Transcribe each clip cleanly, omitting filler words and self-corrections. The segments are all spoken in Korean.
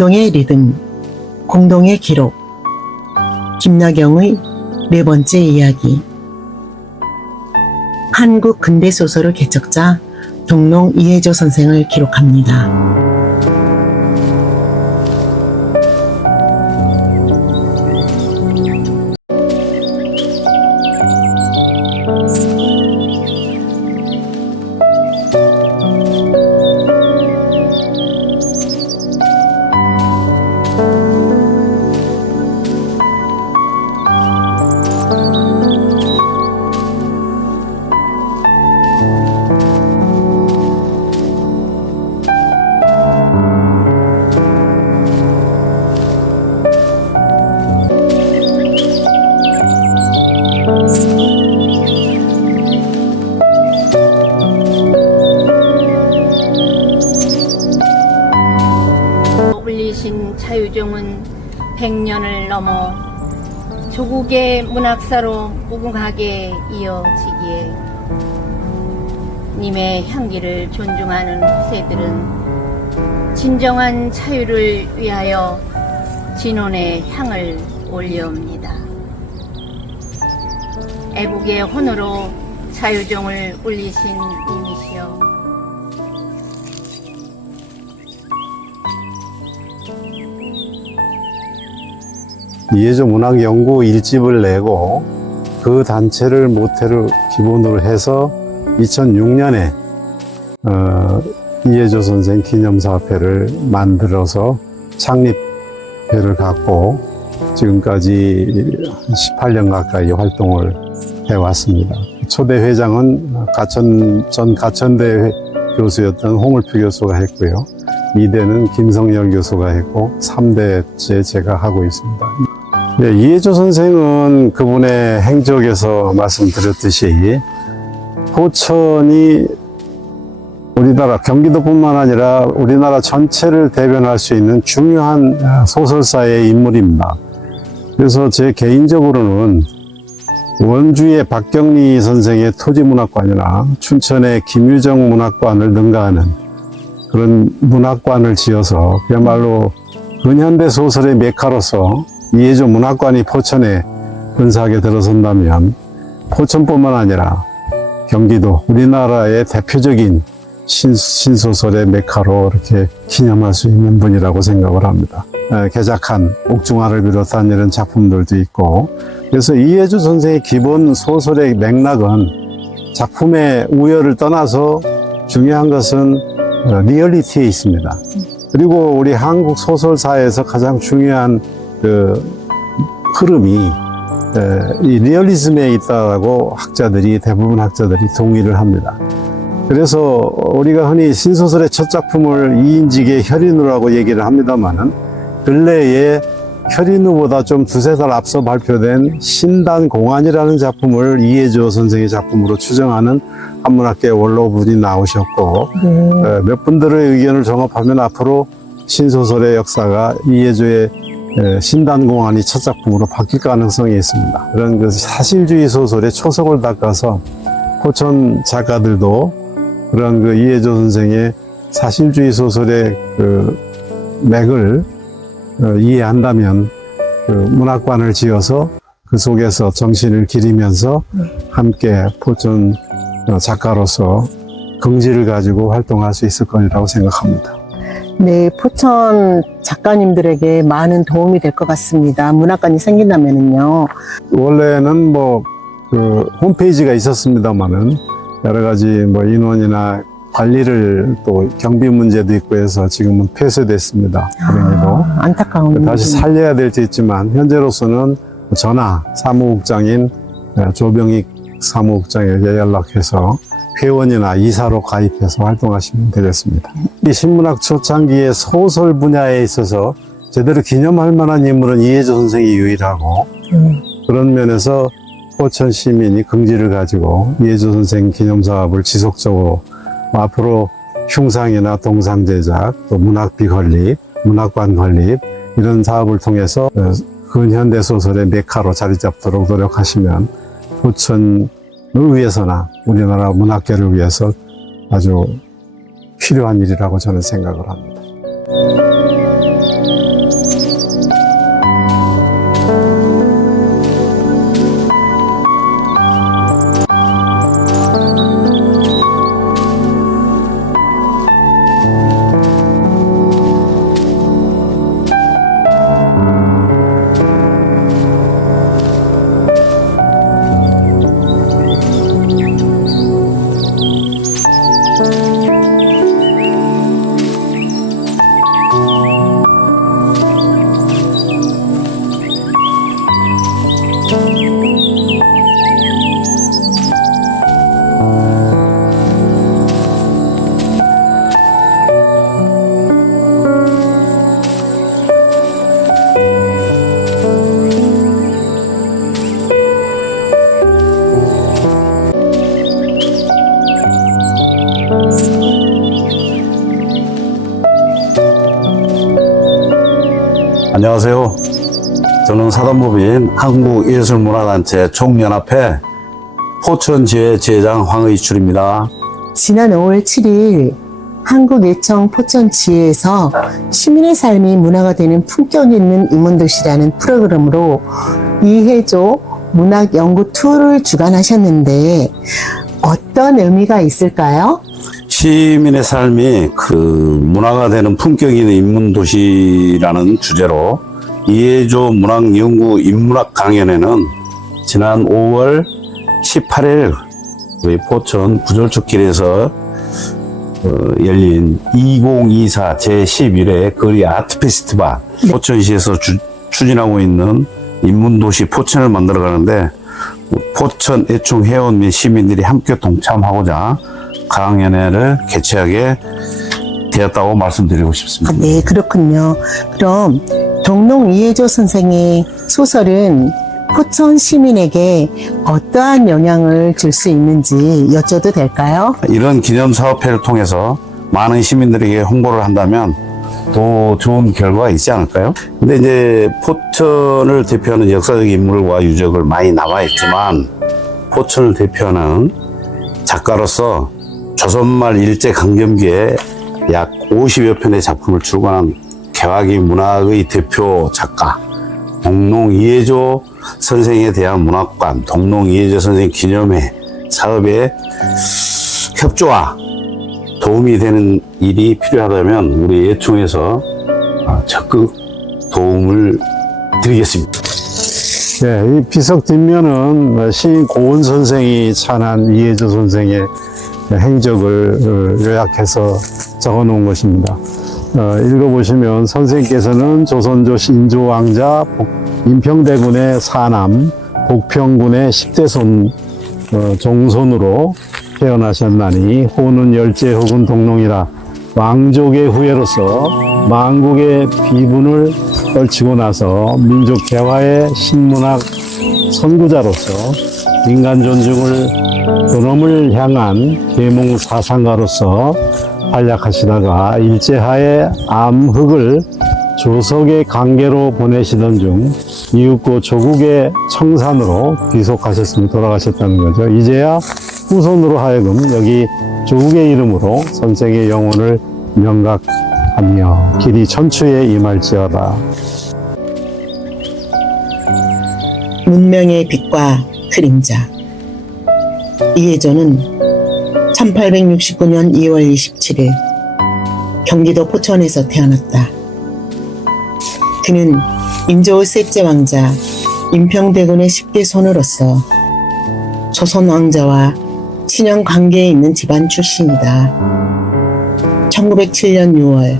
공동의 리듬, 공동의 기록. 김나경의 네 번째 이야기. 한국 근대소설의 개척자 동농 이해조 선생을 기록합니다. 올리신 차유종은 100년을 넘어 조국의 문학사로 무궁하게 이어지기에 님의 향기를 존중하는 후세들은 진정한 차유를 위하여 진원의 향을 올려옵니다. 애국의 혼으로 차유종을 울리신 님이시여, 이해조 문학연구 1집을 내고 그 단체를 모태로 기본으로 해서 2006년에 이해조 선생 기념사업회를 만들어서 창립회를 갖고 지금까지 18년 가까이 활동을 해왔습니다. 초대 회장은 전 가천대 교수였던 홍을표 교수가 했고요. 2대는 김성열 교수가 했고 3대째 제가 하고 있습니다. 네, 이해조 선생은 그분의 행적에서 말씀드렸듯이 포천이 우리나라 경기도뿐만 아니라 우리나라 전체를 대변할 수 있는 중요한 소설사의 인물입니다. 그래서 제 개인적으로는 원주의 박경리 선생의 토지문학관이나 춘천의 김유정 문학관을 능가하는 그런 문학관을 지어서 그야말로 근현대 소설의 메카로서 이해조 문학관이 포천에 근사하게 들어선다면 포천뿐만 아니라 경기도, 우리나라의 대표적인 신소설의 메카로 이렇게 기념할 수 있는 분이라고 생각을 합니다. 개작한 옥중화를 비롯한 이런 작품들도 있고, 그래서 이해조 선생의 기본 소설의 맥락은 작품의 우열을 떠나서 중요한 것은 리얼리티에 있습니다. 그리고 우리 한국 소설사에서 가장 중요한 그 흐름이 이 리얼리즘에 있다고 대부분 학자들이 동의를 합니다. 그래서 우리가 흔히 신소설의 첫 작품을 이인직의 혈인우라고 얘기를 합니다만은 근래에 혈인우보다 좀 두세 달 앞서 발표된 신단공안이라는 작품을 이해조 선생의 작품으로 추정하는 한문학계 원로분이 나오셨고, 몇 분들의 의견을 종합하면 앞으로 신소설의 역사가 이해조의 신단공안이 첫 작품으로 바뀔 가능성이 있습니다. 그런 그 사실주의 소설의 초석을 닦아서 포천 작가들도 그런 그 이해조 선생의 사실주의 소설의 그 맥을 이해한다면 그 문학관을 지어서 그 속에서 정신을 기리면서 함께 포천 작가로서 긍지를 가지고 활동할 수 있을 거라고 생각합니다. 네, 포천 작가님들에게 많은 도움이 될 것 같습니다. 문학관이 생긴다면은요. 원래는 그 홈페이지가 있었습니다만은 여러 가지 인원이나 관리를 또 경비 문제도 있고 해서 지금은 폐쇄됐습니다. 안타까운. 다시 살려야 될 수 있지만 현재로서는 전화 사무국장인 조병익 사무국장에게 연락해서 회원이나 이사로 가입해서 활동하시면 되겠습니다. 이 신문학 초창기의 소설 분야에 있어서 제대로 기념할 만한 인물은 이해조 선생이 유일하고 그런 면에서 포천 시민이 긍지를 가지고 이해조 선생 기념사업을 지속적으로 앞으로 흉상이나 동상 제작, 또 문학비 건립, 문학관 건립 이런 사업을 통해서 근현대 소설의 메카로 자리 잡도록 노력하시면 포천을 위해서나 우리나라 문학계를 위해서 아주 필요한 일이라고 저는 생각을 합니다. 안녕하세요. 저는 사단법인 한국예술문화단체 총연합회 포천지회 지회장 황의출입니다. 지난 5월 7일 한국예청 포천지회에서 시민의 삶이 문화가 되는 품격 있는 인문도시라는 프로그램으로 이혜조 문학연구 투어를 주관하셨는데 어떤 의미가 있을까요? 시민의 삶이 그 문화가 되는 품격 있는 인문도시라는 주제로 이혜조 문학연구 인문학 강연회는 지난 5월 18일 우리 포천 구절축길에서 열린 2024 제11회 거리 아트 페스티벌 포천시에서 추진하고 있는 인문도시 포천을 만들어 가는데 포천 애충 회원 및 시민들이 함께 동참하고자 강연회를 개최하게 되었다고 말씀드리고 싶습니다. 네, 그렇군요. 그럼 동농 이혜조 선생의 소설은 포천 시민에게 어떠한 영향을 줄 수 있는지 여쭤도 될까요? 이런 기념사업회를 통해서 많은 시민들에게 홍보를 한다면 더 좋은 결과가 있지 않을까요? 근데 이제 포천을 대표하는 역사적 인물과 유적을 많이 남아있지만 포천을 대표하는 작가로서 조선말 일제 강점기에 약 50여 편의 작품을 출간한 개화기 문학의 대표 작가 동농 이혜조 선생에 대한 문학관, 동농 이혜조 선생 기념회 사업에 협조와 도움이 되는 일이 필요하다면 우리 예총에서 적극 도움을 드리겠습니다. 네, 이 비석 뒷면은 시인 고은 선생이 찬한 이혜조 선생의 행적을 요약해서 적어 놓은 것입니다. 읽어보시면 선생께서는 조선조 신조왕자 인평대군의 사남, 복평군의 10대손 종손으로 태어나셨나니 호는 열제 혹은 동농이라 왕족의 후예로서 만국의 비분을 떨치고 나서 민족 개화의 신문학 선구자로서 인간 존중을 존엄을 향한 계몽 사상가로서 활약하시다가 일제하에 암흑을 조석의 관계로 보내시던 중 이윽고 조국의 청산으로 귀속하셨으니 돌아가셨다는 거죠. 이제야 후손으로 하여금 여기 조국의 이름으로 선생의 영혼을 명각하며 길이 천추에 임할지어다. 문명의 빛과 그림자. 이혜조는 1869년 2월 27일 경기도 포천에서 태어났다. 그는 인조 셋째 왕자 인평대군의 10대 손으로서 조선 왕자와 친연 관계에 있는 집안 출신이다. 1907년 6월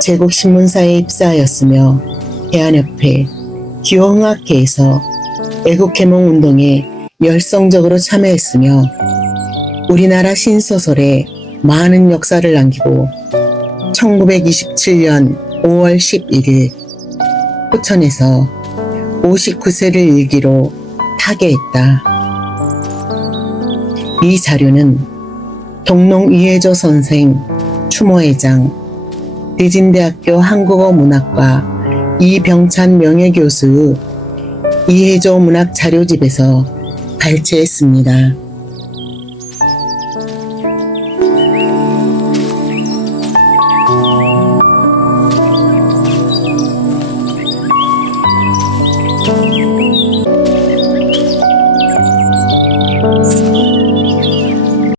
제국신문사에 입사하였으며 대한협회 기호흥학회에서 애국개몽 운동에 열성적으로 참여했으며 우리나라 신소설에 많은 역사를 남기고 1927년 5월 11일 포천에서 59세를 일기로 타계했다. 이 자료는 동농 이혜조 선생 추모회장, 대진대학교 한국어문학과 이병찬 명예교수 이혜조 문학자료집에서 발췌했습니다.